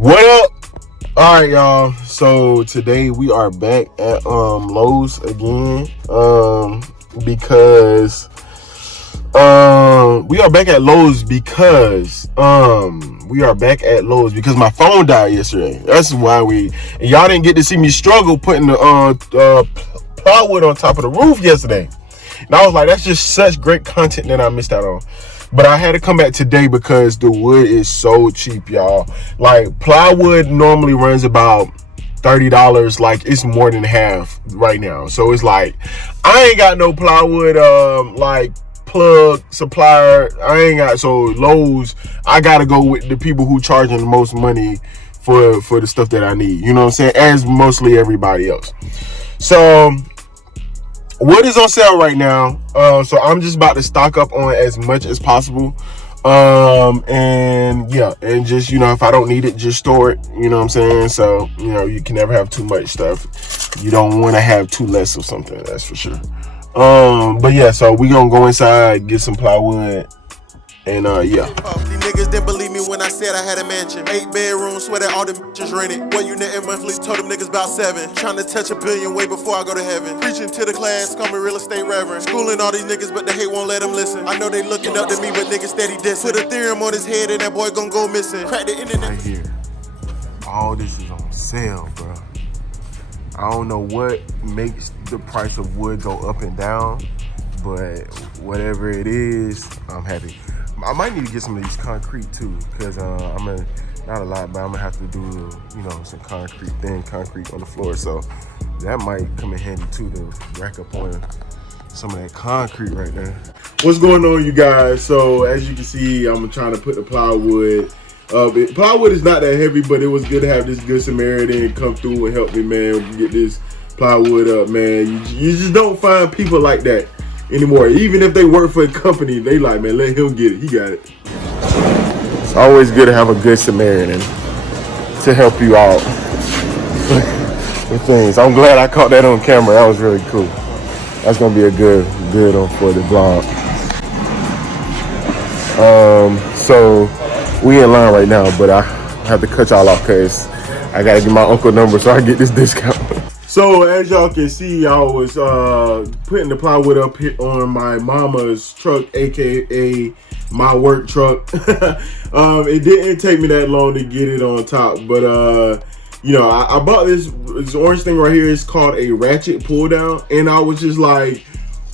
What up? All right, y'all. So today we are back at Lowe's again. Because we are back at Lowe's because my phone died yesterday. That's why and y'all didn't get to see me struggle putting the plywood on top of the roof yesterday. And I was like, that's just such great content that I missed out on. But I had to come back today because the wood is so cheap, y'all. Like, plywood normally runs about $30. Like, it's more than half right now. So it's like, I ain't got no plywood like plug supplier. So Lowe's, I gotta go with the people who charging the most money for the stuff that I need. You know what I'm saying? As mostly everybody else. So wood is on sale right now, so I'm just about to stock up on as much as possible, and just, if I don't need it, just store it. You know what I'm saying? So you can never have too much stuff. You don't want to have too less of something, that's for sure. But yeah, so we gonna go inside, get some plywood, and These niggas didn't believe me when I said I had a mansion. 8 bedrooms, swear that all them bitches rented. 1 unit and monthly, told them niggas about 7. Trying to touch $1 billion way before I go to heaven. Preaching to the class, call me real estate reverend. Schooling all these niggas, but the hate won't let them listen. I know they looking up to me, but niggas steady dissing. Put a theorem on his head and that boy gon' go missing. Crack the internet. Right here, all this is on sale, bro. I don't know what makes the price of wood go up and down, but whatever it is, I'm happy. I might need to get some of these concrete too, because not a lot, but I'm gonna have to do some thin concrete on the floor. So that might come in handy too, to rack up on some of that concrete right there. What's going on, you guys? So as you can see, I'm trying to put the plywood up. Plywood is not that heavy, but it was good to have this good Samaritan come through and help me, man, get this plywood up, man. You just don't find people like that anymore. Even if they work for a company, they like, man, let him get it. He got it. It's always good to have a good Samaritan to help you out with things. I'm glad I caught that on camera. That was really cool. That's gonna be a good one for the vlog. So we in line right now, but I have to cut y'all off because I gotta get my uncle number so I get this discount. So as y'all can see, I was putting the plywood up here on my mama's truck, aka my work truck. It didn't take me that long to get it on top, but I bought this orange thing right here. It's called a ratchet pull down, and I was just like,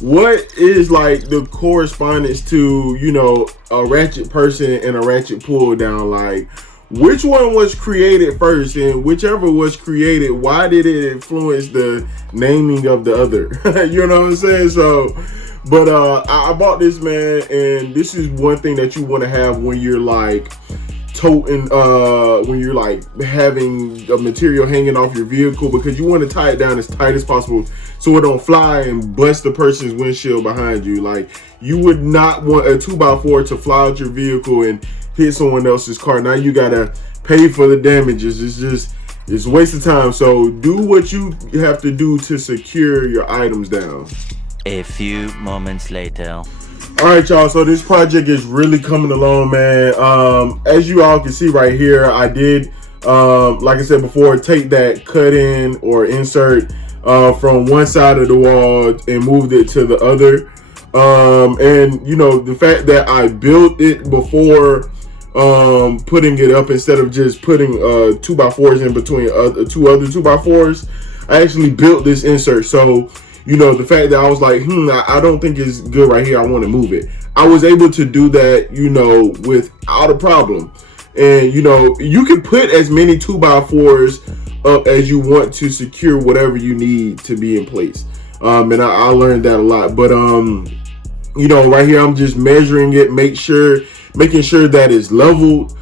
what is like the correspondence to a ratchet person and a ratchet pull down? Like, which one was created first, and whichever was created, why did it influence the naming of the other? You know what I'm saying? So, but I bought this, man, and this is one thing that you want to have when you're like toting, when you're like having a material hanging off your vehicle, because you want to tie it down as tight as possible so it don't fly and bust the person's windshield behind you. Like, you would not want a 2x4 to fly out your vehicle and hit someone else's car. Now you gotta pay for the damages. It's a waste of time. So do what you have to do to secure your items down. A few moments later. All right, y'all, so this project is really coming along, man. As you all can see right here, I did, like I said before, take that cut in or insert from one side of the wall and moved it to the other. And the fact that I built it before putting it up, instead of just putting 2x4s in between two other 2x4s, I actually built this insert. So the fact that I was like, I don't think it's good right here, I want to move it, I was able to do that without a problem. And you can put as many 2x4s up as you want to secure whatever you need to be in place. And I learned that a lot. But right here I'm just measuring it, making sure that it's leveled,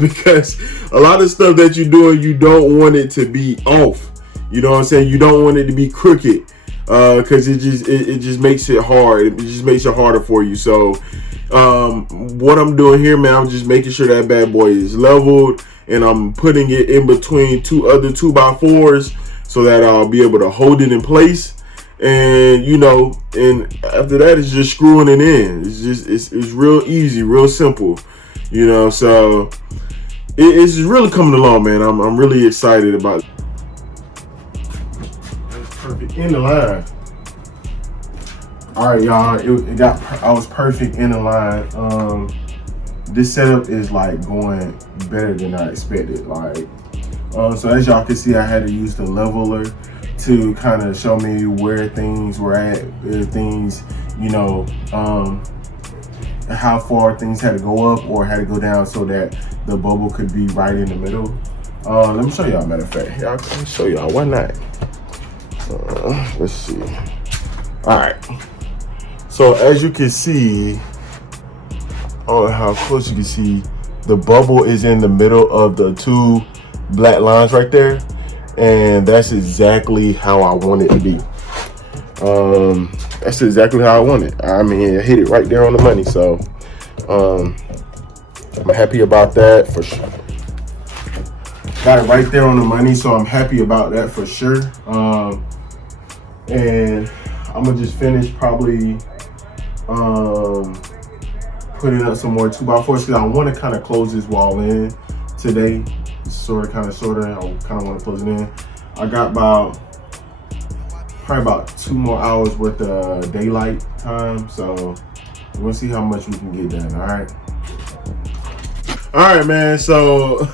because a lot of stuff that you're doing, you don't want it to be off. You know what I'm saying? You don't want it to be crooked, because it just makes it hard. It just makes it harder for you. So what I'm doing here, man, I'm just making sure that bad boy is leveled, and I'm putting it in between two other 2x4s so that I'll be able to hold it in place. And and after that, it's just screwing it in. It's real easy, real simple, so it's really coming along, man. I'm really excited about it. That's perfect in the line. All right, y'all. I was perfect in the line. This setup is like going better than I expected. Like, so as y'all can see, I had to use the leveler to kind of show me where things were at, things, you know, how far things had to go up or had to go down so that the bubble could be right in the middle. Let me show y'all, matter of fact. Y'all can show y'all, why not? Let's see. All right. So as you can see, oh, how close you can see, the bubble is in the middle of the two black lines right there. And that's exactly how I want it to be. That's exactly how I want it. I mean, I hit it right there on the money. So I'm happy about that for sure. Got it right there on the money, so I'm happy about that for sure. And I'm gonna just finish probably putting up some more 2x4s because I want to kind of close this wall in today. Sort of. I kind of want to close it in. I got probably about 2 more hours worth of daylight time, so we'll see how much we can get done. All right, man. So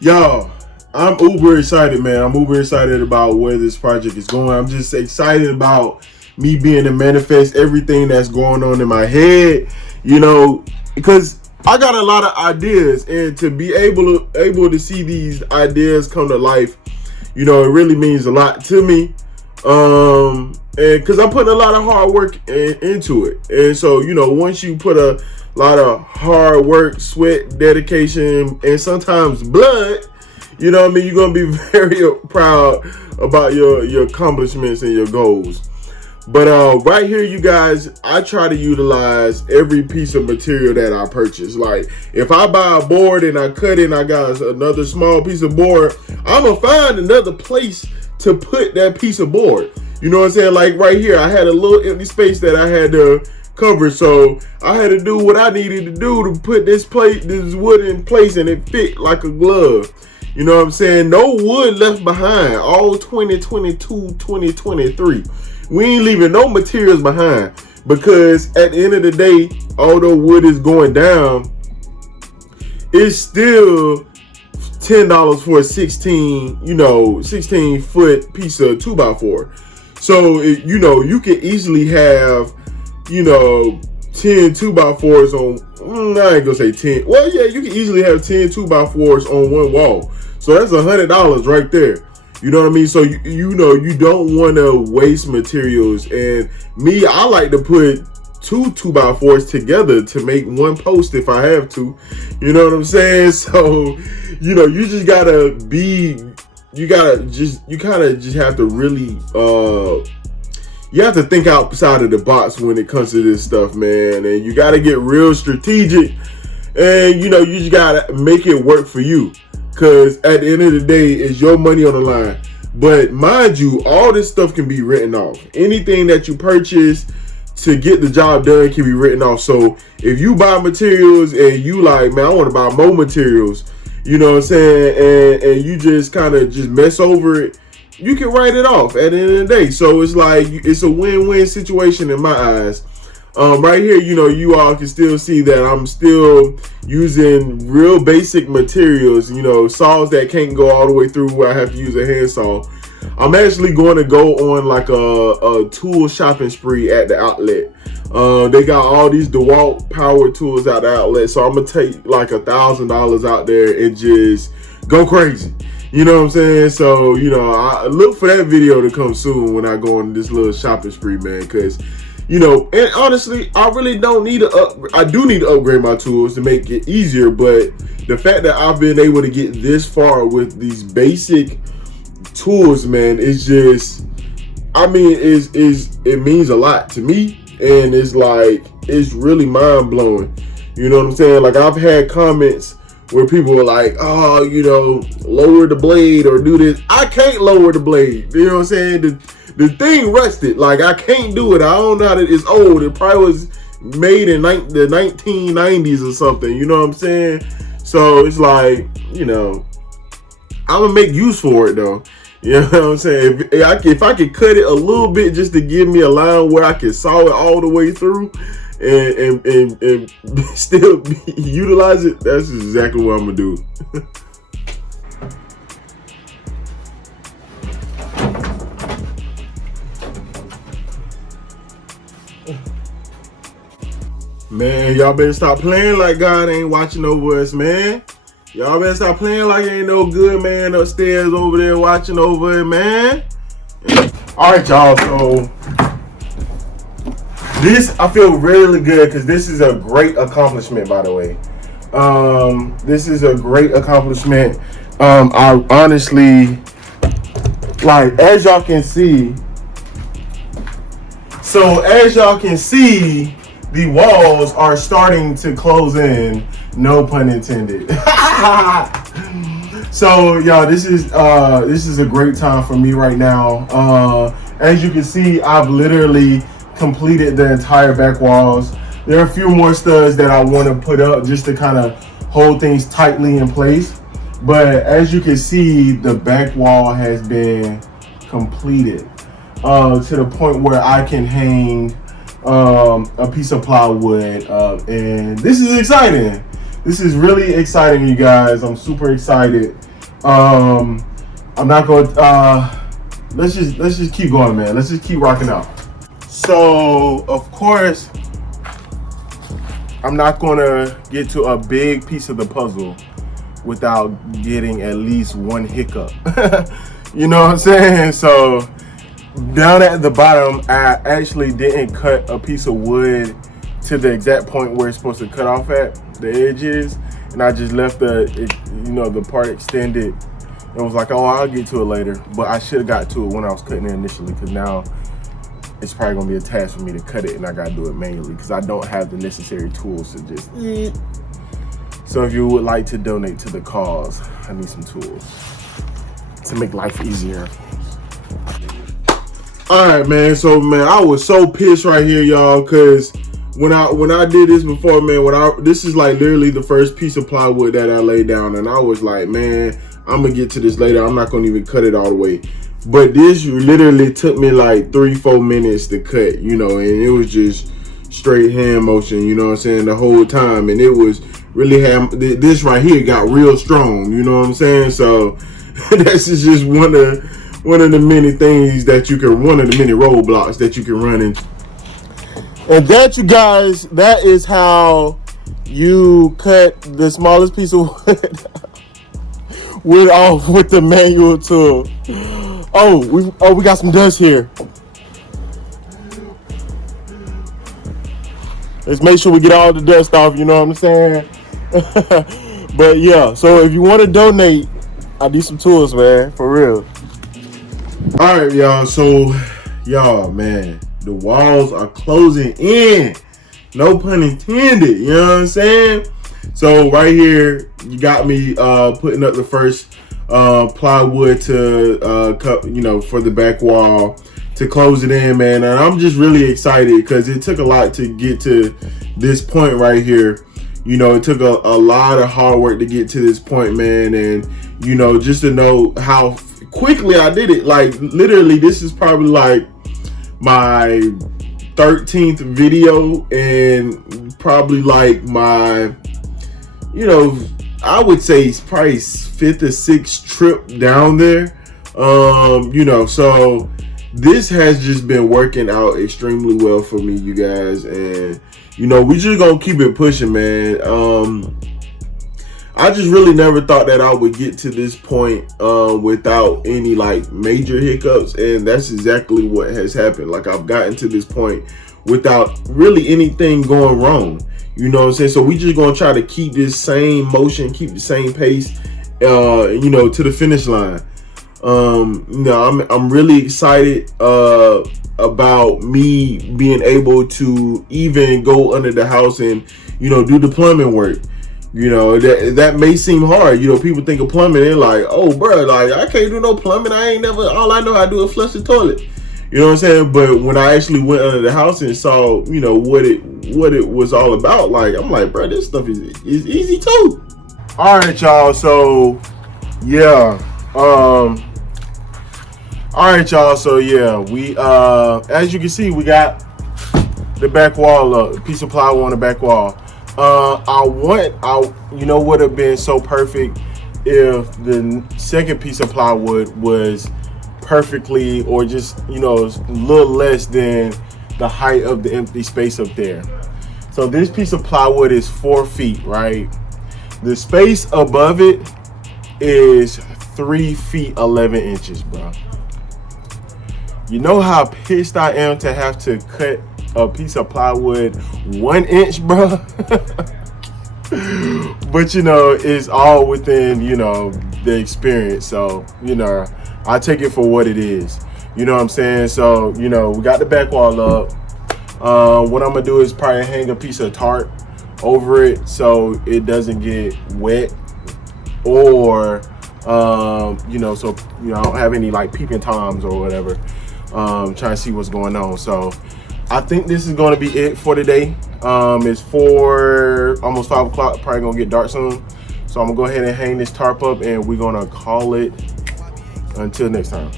y'all, I'm uber excited, man. I'm uber excited about where this project is going. I'm just excited about me being to manifest everything that's going on in my head, you know, because I got a lot of ideas, and to be able to see these ideas come to life, you know, it really means a lot to me. And because I'm putting a lot of hard work into it, and so, you know, once you put a lot of hard work, sweat, dedication, and sometimes blood, you know what I mean, you're gonna be very proud about your accomplishments and your goals. But right here, you guys, I try to utilize every piece of material that I purchase. Like, if I buy a board and I cut it and I got another small piece of board, I'm gonna find another place to put that piece of board. You know what I'm saying? Like right here, I had a little empty space that I had to cover, so I had to do what I needed to do to put this wood in place, and it fit like a glove. You know what I'm saying? No wood left behind. All 2022, 2023. We ain't leaving no materials behind, because at the end of the day, although wood is going down, it's still $10 for a 16 foot piece of 2x4. So you know, you can easily have, you know, 10 2x4s on, I ain't gonna say 10. Well, yeah, you can easily have 10 2x4s on one wall. So that's $100 right there. You know what I mean? So you know, you don't want to waste materials. And me, I like to put 2 2x4s together to make one post if I have to. You know what I'm saying? So, you know, you just gotta you kind of just have to really you have to think outside of the box when it comes to this stuff, man. And you gotta get real strategic, and you know, you just gotta make it work for you. Because at the end of the day, it's your money on the line. But mind you, all this stuff can be written off. Anything that you purchase to get the job done can be written off. So if you buy materials and you like, man, I want to buy more materials, you know what I'm saying, and you just kind of just mess over it, you can write it off at the end of the day. So it's like, it's a win-win situation in my eyes. Right here, you know, you all can still see that I'm still using real basic materials, you know, saws that can't go all the way through where I have to use a handsaw. I'm actually going to go on like a tool shopping spree at the outlet. They got all these DeWalt power tools at the outlet, so I'm gonna take like $1,000 out there and just go crazy. You know what I'm saying? So, you know, I look for that video to come soon when I go on this little shopping spree, man, because, you know, and honestly, I really don't need I do need to upgrade my tools to make it easier, but the fact that I've been able to get this far with these basic tools, man, it's just, I mean, it means a lot to me, and it's like, it's really mind-blowing. You know what I'm saying? Like, I've had comments where people are like, oh, you know, lower the blade or do this. I can't lower the blade. You know what I'm saying? The thing rusted. Like, I can't do it. I don't know how to, it's old. It probably was made in the 1990s or something. You know what I'm saying? So it's like, you know, I'm gonna make use for it though. You know what I'm saying? If I could cut it a little bit just to give me a line where I can saw it all the way through and still utilize it, that's exactly what I'm gonna do. Man, y'all better stop playing like God ain't watching over us, man. Y'all better stop playing like ain't no good man upstairs over there watching over it, man. All right, y'all. So this, I feel really good because this is a great accomplishment, by the way. This is a great accomplishment. I honestly, like, as y'all can see. So as y'all can see, the walls are starting to close in. No pun intended. So y'all, this is a great time for me right now. As you can see, I've literally completed the entire back walls. There are a few more studs that I want to put up just to kind of hold things tightly in place. But as you can see, the back wall has been completed to the point where I can hang a piece of plywood, and this is exciting. This is really exciting, you guys. I'm super excited. I'm not going let's just keep going, man. Let's just keep rocking out. So of course I'm not gonna get to a big piece of the puzzle without getting at least one hiccup. You know what I'm saying? So down at the bottom, I actually didn't cut a piece of wood to the exact point where it's supposed to cut off at the edges, and I just left the part extended. It was like, oh, I'll get to it later, but I should have got to it when I was cutting it initially, because now it's probably gonna be a task for me to cut it, and I gotta do it manually because I don't have the necessary tools to just. So if you would like to donate to the cause, I need some tools to make life easier. All right, man. So, man, I was so pissed right here, y'all, because when I did this before, man, this is like literally the first piece of plywood that I laid down, and I was like, man, I'm gonna get to this later. I'm not gonna even cut it all the way. But this literally took me like 3-4 minutes to cut, you know, and it was just straight hand motion, you know what I'm saying, the whole time, and it was really this right here got real strong, you know what I'm saying. So this is just one of the many things that you can, one of the many roadblocks that you can run into. And that, you guys, that is how you cut the smallest piece of wood off with the manual tool. Oh, we got some dust here. Let's make sure we get all the dust off, you know what I'm saying? But yeah, so if you want to donate, I need some tools, man, for real. All right, y'all. So, y'all, man, the walls are closing in. No pun intended. You know what I'm saying? So right here, you got me putting up the first plywood to cut, you know, for the back wall to close it in, man. And I'm just really excited because it took a lot to get to this point right here. You know, it took a lot of hard work to get to this point, man. And, you know, just to know how quickly I did it. Like, literally, this is probably like my 13th video and probably like my, you know, I would say it's probably 5th or 6th trip down there. You know, so this has just been working out extremely well for me, you guys. And, you know, we just gonna keep it pushing, man. I just really never thought that I would get to this point without any like major hiccups, and that's exactly what has happened. Like, I've gotten to this point without really anything going wrong. You know what I'm saying? So we just gonna try to keep this same motion, keep the same pace, you know, to the finish line. You know, I'm really excited about me being able to even go under the house and, you know, do the plumbing work. You know, that may seem hard. You know, people think of plumbing, they're like, oh, bro, like, I can't do no plumbing. All I know how to do is flush the toilet. You know what I'm saying? But when I actually went under the house and saw, you know, what it was all about, like, I'm like, bro, this stuff is easy too. All right, y'all. So yeah. All right, y'all. So yeah, we as you can see, we got the back wall up, a piece of plywood on the back wall. You know, would have been so perfect if the second piece of plywood was perfectly, or just, you know, a little less than the height of the empty space up there. So this piece of plywood is 4 feet, right? The space above it is 3 feet 11 inches, bro. You know how pissed I am to have to cut a piece of plywood 1 inch, bro. But you know, it's all within, you know, the experience. So, you know, I take it for what it is. You know what I'm saying? So, you know, we got the back wall up. What I'm gonna do is probably hang a piece of tarp over it so it doesn't get wet, or you know, so you know, I don't have any like peeping toms or whatever. Trying to see what's going on. So I think this is going to be it for today. It's almost 5 o'clock. Probably gonna get dark soon. So I'm gonna go ahead and hang this tarp up, and we're gonna call it until next time.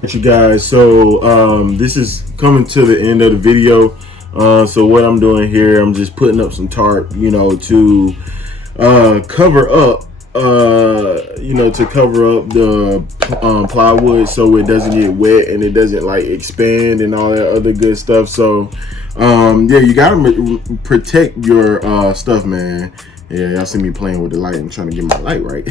You guys, so this is coming to the end of the video. So what I'm doing here, I'm just putting up some tarp, you know, to cover up the plywood, so it doesn't get wet and it doesn't like expand and all that other good stuff. So yeah, you gotta protect your stuff, man. Yeah, y'all see me playing with the light. I'm trying to get my light right.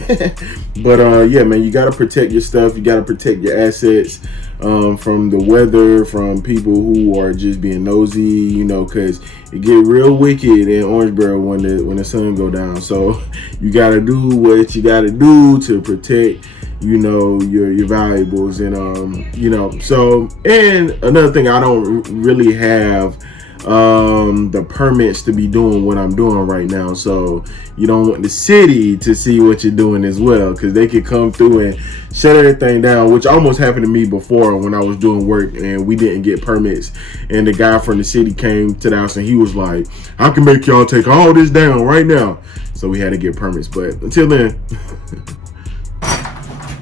But yeah, man, you gotta protect your stuff. You gotta protect your assets from the weather, from people who are just being nosy, you know, because it get real wicked in Orangeburg when the sun go down. So you gotta do what you gotta do to protect, you know, your valuables. And you know, so, and another thing, I don't really have the permits to be doing what I'm doing right now. So you don't want the city to see what you're doing as well, because they could come through and shut everything down, which almost happened to me before when I was doing work and we didn't get permits, and the guy from the city came to the house and he was like, I can make y'all take all this down right now. So we had to get permits. But until then,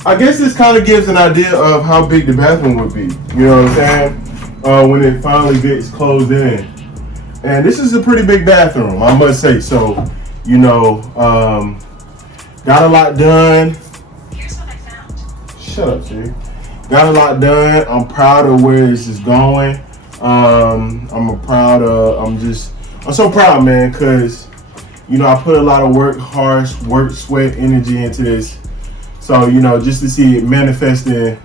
I guess this kind of gives an idea of how big the bathroom would be, you know what I'm saying, when it finally gets closed in. And this is a pretty big bathroom, I must say. So, you know, got a lot done. Here's what I found. Shut up, Siri. Got a lot done. I'm proud of where this is going. I'm so proud, man, because, you know, I put a lot of work, sweat, energy into this. So, you know, just to see it manifesting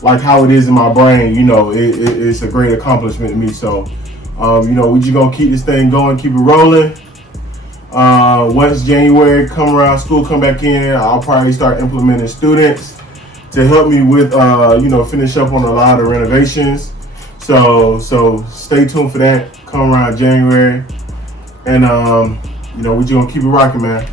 like how it is in my brain, you know, it's a great accomplishment to me. So, you know, we just gonna keep this thing going, keep it rolling. Once January come around, school come back in, I'll probably start implementing students to help me with, you know, finish up on a lot of renovations. So stay tuned for that. Come around January, and you know, we just gonna keep it rocking, man.